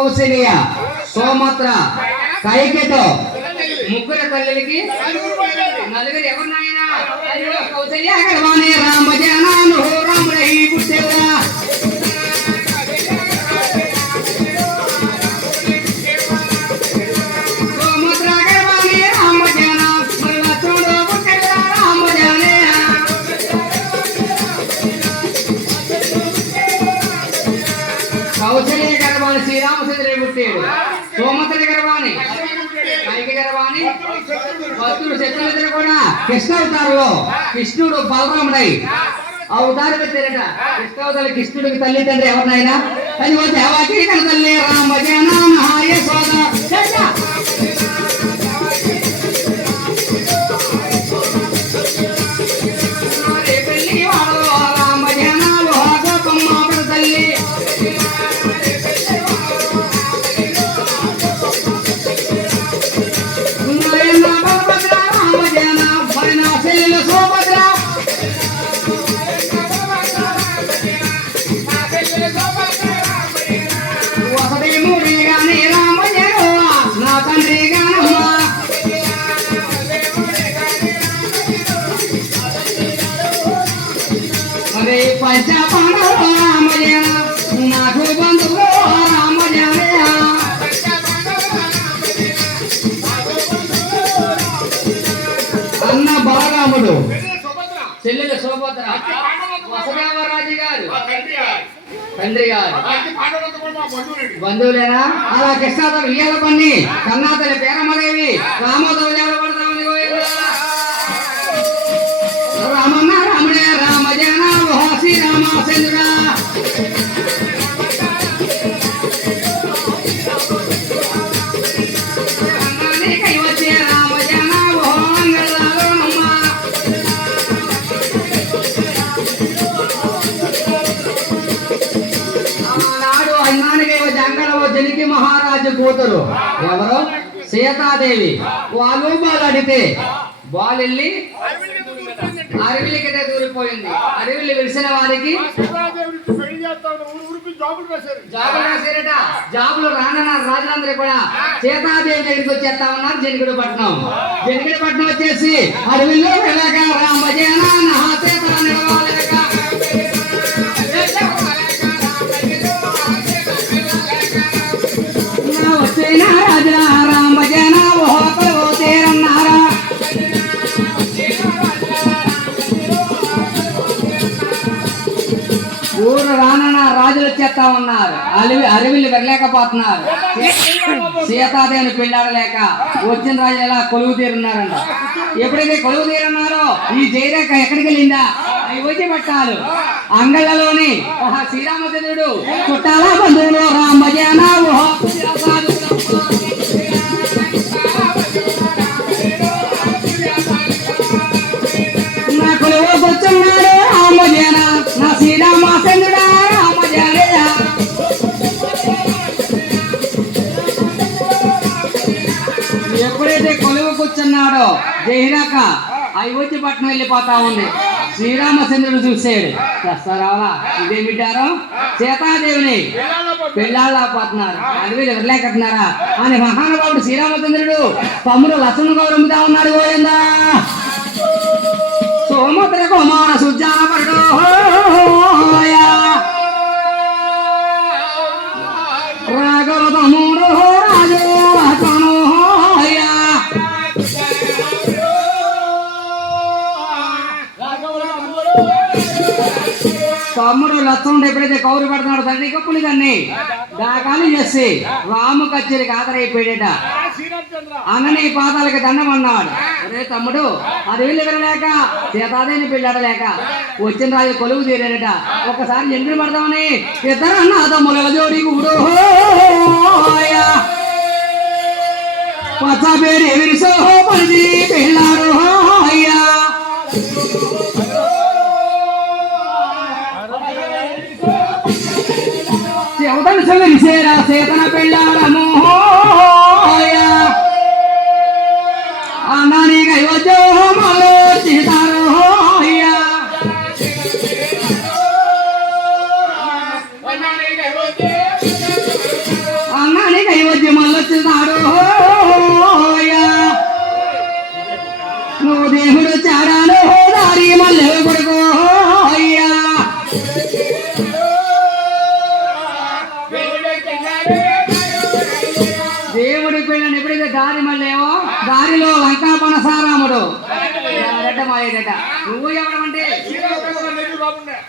కౌశల్య, సోమత్ర, కైకేతో ముగ్గురు తల్లికి నలుగురు ఎవరినైనా కౌశల్య గర్భాన్ని రామజనాను రాముడై పుట్టేవా కౌశల్య గర్భాన్ని శ్రీరామచంద్రుడే పుట్టాడు. సోమత్ర గర్భాన్ని కైకి గర్భాన్ని భక్తుడు శత్రుమిత్రులు కూడా కృష్ణ అవతారంలో కృష్ణుడు బలరాముడై అవతారం పెట్టారట. కృష్ణావతారం కృష్ణుడికి తల్లి తండ్రి ఎవరినైనా అది దేవాకి కన తల్లి రామజన యశోద పెళ్లి వాడు రామజనాలు గోపమ్మ తల్లి అన్న బలరాముడు, చెల్లెలు సుభద్ర, వసుదేవరాజు గారు తండ్రి గారు బంధువులేనా. అలా కృష్ణాతలు ఇయ్యాల పన్ని కన్నాతలి పేరమలేవి రామోదరు పడతామని రామన్న రాముడే రామజన శ్రీరామచంద్రుడా మహారాజు కూతురు ఎవరు సీతాదేవి. వాళ్ళు బాలు అడిగితే బాలు వెళ్ళి అడవిలికి దూరిపోయింది. అడవిలు విడిసిన వారికి జాబులు రాశారట. జాబులు రానన్నారు రాజులందరూ కూడా. సీతాదేవి దగ్గరికి వచ్చేస్తా ఉన్నారు జనగిడి పట్నం. జనగిడి పట్నం వచ్చేసి అడవిలో వెళ్ళాక రామజన సీత నిలవాలేక రాజా రామజన తేరన్నారా ఊరు రానన్న రాజులు వచ్చేస్తా ఉన్నారు. అడవిలు వెళ్ళలేకపోతున్నారు. సీతాదేవిని పెళ్ళాడలేక వచ్చిన రాజు ఎలా కొలువు తీరున్నారంట. ఎప్పుడైతే కొలువు తీరున్నారో ఈ జయరేఖ ఎక్కడికి వెళ్ళిందా అవి వచ్చి పట్టాలు అంగళ్ళలోని శ్రీరామచంద్రుడు చుట్టాల బంధువులు రామజన నా కొలువు కూర్చున్నాడు రామజన నా శ్రీరామచంద్రుడా రామజనయ. ఎప్పుడైతే కొలువు కూర్చున్నాడో జయరాక అయోధ్య పట్నం వెళ్ళిపోతా ఉంది. శ్రీరామచంద్రుడు చూసాడు రావాలా ఇదే బిడ్డారు సీతాదేవిని పెళ్ళాళ్ళపోతున్నారు అడవిలు ఎవరులేకపోతున్నారా అని మహానుభావుడు శ్రీరామచంద్రుడు తమ్ముడు లక్ష్మణ గౌరమ్ముతా ఉన్నాడు. గోవిందా సోమద్ర కుమార సుజానపరుడు రాఘవ తమ్ముడు రాజు తమ్ముడు లక్ష్మణుడు ఎప్పుడైతే కౌరు పెడుతున్నాడు తండ్రి కప్పులు దాన్ని దాకాలు చేసి రాము కచ్చేరికి ఆదరైపోయాడట. అన్నని పాదాలకి దండం అన్నాడు. అరే తమ్ముడు అది వెళ్ళి వెళ్ళలేక సీతాదేవిని పెళ్ళాడలేక వచ్చిన రాజు కొలువు తీరాడట. ఒకసారి ఎందుకు పడదామని ఇద్దరు అన్న తమ్ముల జోడి కూడా పచ్చ పేరు ఎవిరిసో పడి పెళ్ళారు అయ్యా. సేతన పెళ్ళాడము అన్నానికి అయోధ్య హోమాలు చేశారు. అన్న ఎప్పుడైతే దారి మళ్ళేమో దారిలో లంకా పనసారాముడు మాయేదట. నువ్వు ఎవడమంటే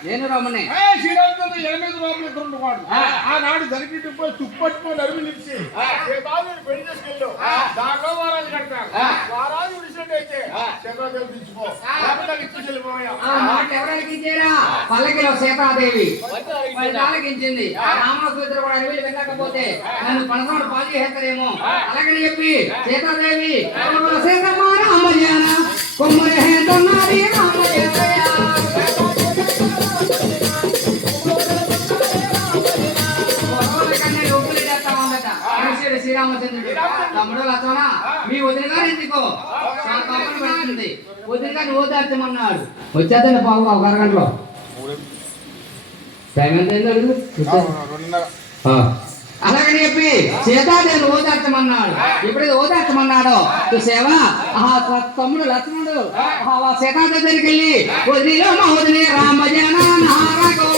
నేను రామునే. ఆనాడు జరిగి పోయి తుప్పట్టుకొని అరువు నిలిచి పెళ్లి చేసుకెళ్ళు దాంట్లో వారాలు కడతారు. వారాలు విడిచినట్టయితే సీతాదేవి తీసుకో పల్లకిలో సీతాదేవి ఆలకించింది. రామసూత్ర కూడా అడవిలు వెళ్ళకపోతే నన్ను పనసాడు పాలు చేస్తారేమో అలాగని చెప్పి సీతాదేవి సీతమ్మ రామజన కొమ్మరి హేతున్నది శ్రీరామచంద్రుడు తమ్ముడు లక్ష్మణ మీ వదిన గారు ఎందుకో పెడుతుంది. వదిన గారిని ఓదార్చమన్నాడు. వచ్చేద్దండి బాబు ఒక అరగంటలో. టైం ఎంత అయింది? అలాగని చెప్పి సీతాదేవిని ఓదార్చమన్నాడు. ఎప్పుడైతే ఓదార్చమన్నాడో చూసేవా తమ్ముడు లక్ష్మణుడు సీతాదేవి దగ్గరికి వెళ్ళి వదిలిలో మా వదిలే రామజన నారగో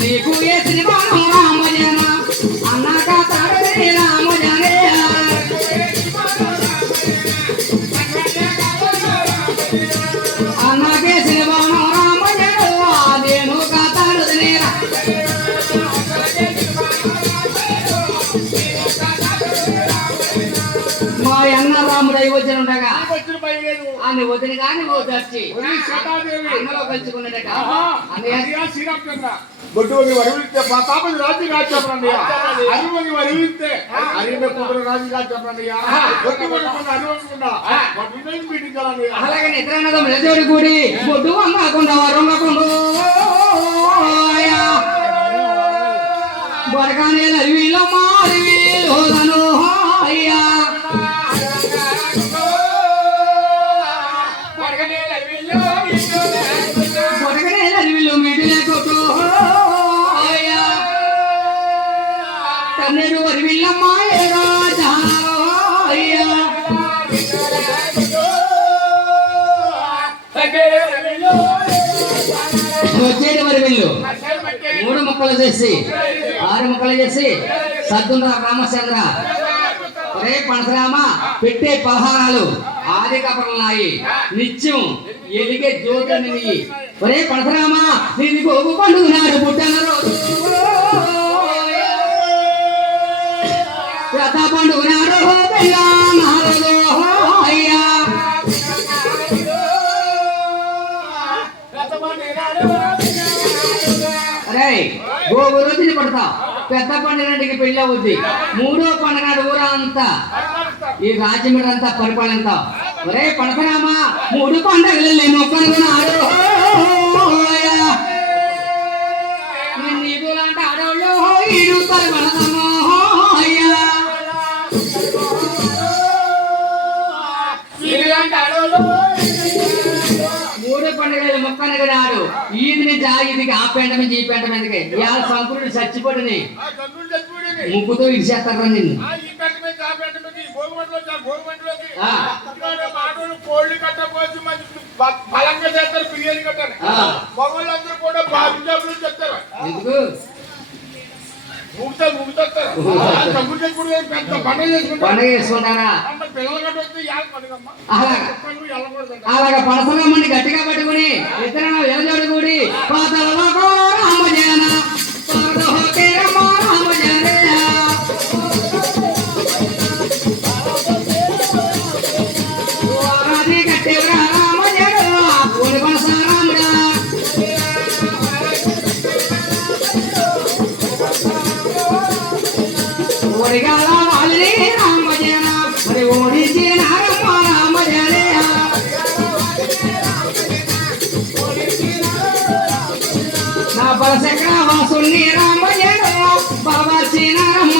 నీకు ఏ శ్రీమానం రామజన అన్నాక తాడే రామజనే అన్నాకే శ్రీమానం రామజన నేను కాతాడునే మా అన్న రాముడై వచ్చినుండగా అన్ని వదిలి కానీ ఓదార్చి అన్నలో కలుసుకున్నాడట. శ్రీరామచంద్ర బొడ్డుని వరివిస్తే మా తాపది రాజు కాచాపండి అరువని వరివిస్తే అరిన కుటుంబ రాజు కాచాపండి అలాగే నిద్రన్నదం నిలజోడి కూడి బొడ్డు వంగకుండా వరంగకుండా బొరగానే అరివిలో మా అరివిలోను అయ్యా బొరగనే అరివిలో మిడిలే కొట్టు తన్నేరు అరివిల్లమ్మాయే రాజా అయ్యా వచ్చేటి వరివిల్లు 3 ముక్కలు చేసి 6 ముక్కలు చేసి సద్దున రామచంద్ర ఒరే పనసరామ పెట్టే పలహారాలు ఆది కపరలున్నాయి నిత్యం ఎలిగే జ్యోతిని ఒరే పనసరామ నీది గోగు పండుగ నాడు పుట్టిన రోజు రథ పండుగ నాడు అయ్యా అరే గోగు రోజుని పడతావు. పెద్ద పండుగకి పెళ్ళి అవుద్ది. 3వ పండుగ నాడు ఊరా అంతా ఈ రాజ్యం అంతా పరిపాలన. ఒరే పనసరామా 3 పండుగలు నేను పండుగనాడు నిన్ను ఇదులాంటి ఆడవాళ్ళు ఇడుతారు మనదమ్మో అయ్యా 3 పండుగలు మొక్కనగా నాడు ఈదిని జాగిదికి ఆ పెంట మీద ఈ పెంట మీదకి ఇవాళ సంకురుడు చచ్చిపోటుని ముగ్గుతో ఇచ్చేస్తారా నిన్ను. కోళ్ళు కట్టపోవచ్చు బలంగా చేస్తారు బిర్యానీ కట్టారు మగవాళ్ళందరూ కూడా బాబు జాబులు చెప్తారు. ఎందుకు పండుగ చేసుకుంటారా? అలాగా పనసరమ్మని గట్టిగా పట్టుకుని ఇతర ఎలజోడు కూడి రామజన వాసుని రామయ్య బాబా సీనారమ్మ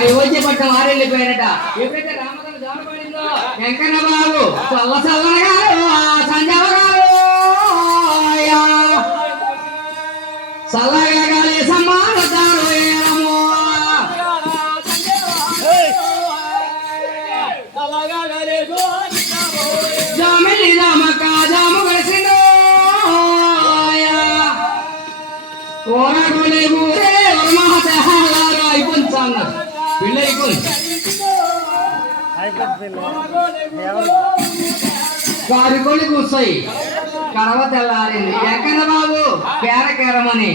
అయోధ్య పట్టం ఆరెళ్ళిపోయారట. ఎప్పుడైతే రామకథ జాడ పడిందో వెంకన్న బాబు చల్ల చల్లగా సంజావ గారు చల్లగా గాలి సమానతారు జామిలి రామక్క జాము కలిసిందో కోరగోలే ఊరే మహతహాలారు అయిపోయింది పిల్ల కారుకొని కూర్చోయి కడవ తెల్లారింది. ఎక్కడ బాబు కేరకేరమని